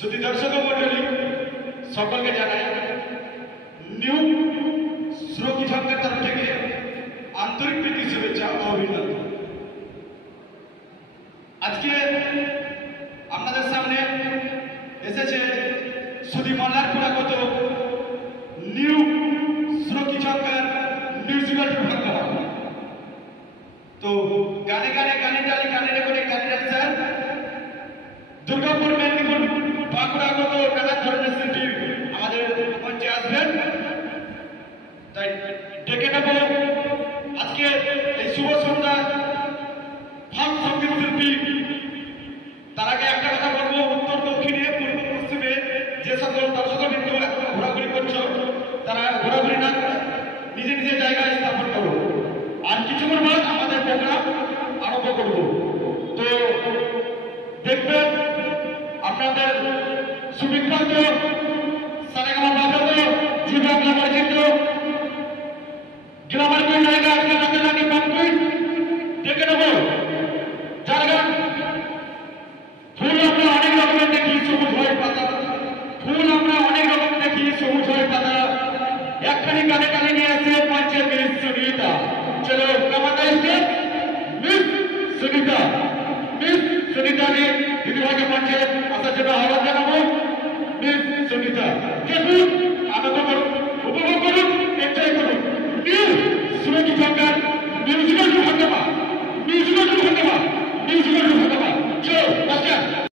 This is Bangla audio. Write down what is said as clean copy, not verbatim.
যদি দর্শক মন্ডলী সকলকে জানাই নিউ শ্রোকি ঝঙ্কার তরফ থেকে আন্তরিক প্রীতি শুভেচ্ছা ও অভিনন্দন। আজকে আপনাদের সামনে এসেছে সুধী মল্লারপুর আগত নিউ শ্রোকি ঝঙ্কার মিউজিক্যাল প্রোগ্রাম। তো গানে গানে গানে ডালি গানে রেকর্ডে গানে ডান্সার দুর্গাপুর মেদিনীপুর বাঁকুড়াগত নানা ধরনের শিল্পী আমাদের মঞ্চে আসবেন, তাই ডেকে নেব আজকে এই শুভ সন্ধ্যা ফাল্ক সঙ্গীত শিল্পী। তার আগে একটা কথা বলবো, উত্তর দক্ষিণে পূর্ব পশ্চিমে যে সকল দর্শকবৃন্দ এখন ঘোরাঘুরি করছো তারা ঘোরাঘুরি না নিজে নিজের জায়গায় স্থাপন করো। আর কিছুক্ষণ বাদ আমাদের প্রোগ্রাম আরম্ভ করব। তো দেখবেন আপনাদের সুবিখ্যাত সারেগামা বাজাতো জীবন পরিচিত গ্রামের কোন জায়গা আজকে তাদের নাকি পাবই দেখে নেব। যার গান ফুল আমরা অনেক রকমের দেখি, সবুজ হয় পাতা, ফুল আমরা অনেক রকম দেখি, সবুজ হয় পাতা, একখানি গানে গানে নিয়ে আসে মঞ্চে মিস সুনিতা। চলো কামাতা এসে মিস সুনিতা, মিস সুনিতা জি দিদিভাইকে মঞ্চে আসার জন্য আহ্বান জানাবো। মিস সুনিতা